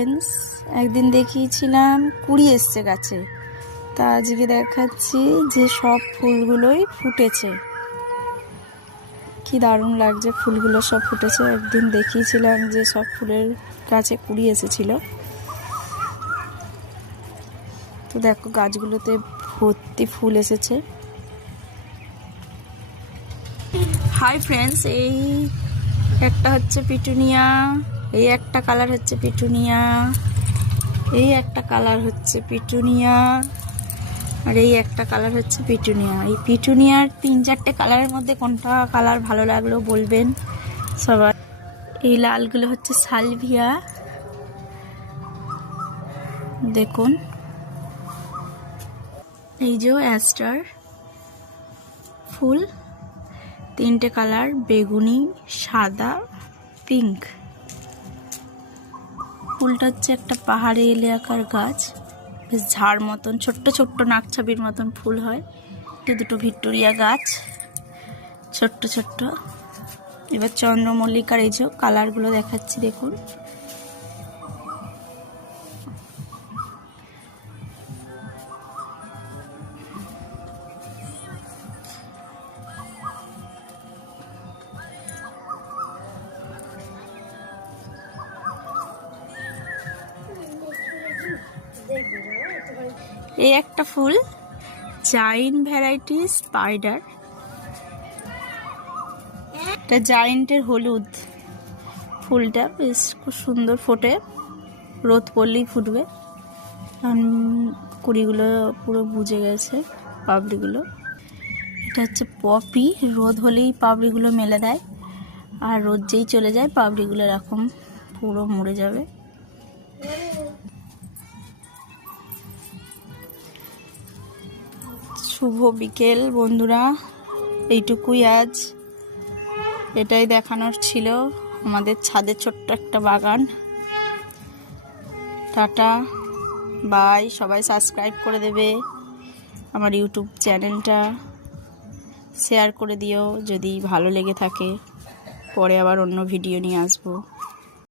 Friends, একদিন দেখিয়েছিলাম কুড়ি এসছে গাছে, তা আজকে দেখাচ্ছি যে সব ফুলগুলোই ফুটেছে। কি দারুণ লাগছে, ফুলগুলো সব ফুটেছে। একদিন দেখিয়েছিলাম যে সব ফুলের গাছে কুড়ি এসেছিল, তো দেখো গাছগুলোতে ভর্তি ফুল এসেছে। হাই ফ্রেন্ডস, এই একটা হচ্ছে পিটুনিয়া, এই একটা কালার হচ্ছে পিটুনিয়া, এই একটা কালার হচ্ছে পিটুনিয়া, আর এই একটা কালার হচ্ছে পিটুনিয়া। এই পিটুনিয়ার 3-4টে কালারের মধ্যে কোনটা কালার ভালো লাগলো বলবেন সবার। এই লালগুলো হচ্ছে সালভিয়া, দেখুন। এই যে অ্যাস্টার ফুল, 3টে কালার, বেগুনি, সাদা, পিঙ্ক। ফুলটা হচ্ছে একটা পাহাড়ি এলাকার গাছ, বেশ ঝাড় মতন, ছোট্ট ছোট্ট নাকছাবির মতন ফুল হয়। দুটো ভিক্টোরিয়া গাছ, ছোট্ট ছোট্ট। এবার চন্দ্রমল্লিকার এই যে কালারগুলো দেখাচ্ছি, দেখুন। এই একটা ফুল, জায়েন্ট ভ্যারাইটি স্পাইডার। এটা জায়েন্টের হলুদ ফুলটা, বেশ খুব সুন্দর ফোটে, রোদ পড়লেই ফুটবে। কুড়িগুলো পুরো বুঝে গেছে, পাপড়িগুলো। এটা হচ্ছে পপি, রোদ হলেই পাপড়িগুলো মেলে দেয়, আর রোদ যেই চলে যায় পাপড়িগুলো এরকম পুরো মরে যাবে। শুভ বিকেল বন্ধুরা, এইটুকুই আজ, এটাই দেখানোর ছিল আমাদের ছাদে ছোট্ট একটা বাগান। টাটা বাই, সবাই সাবস্ক্রাইব করে দেবে আমার ইউটিউব চ্যানেলটা, শেয়ার করে দিও যদি ভালো লেগে থাকে। পরে আবার অন্য ভিডিও নিয়ে আসবো।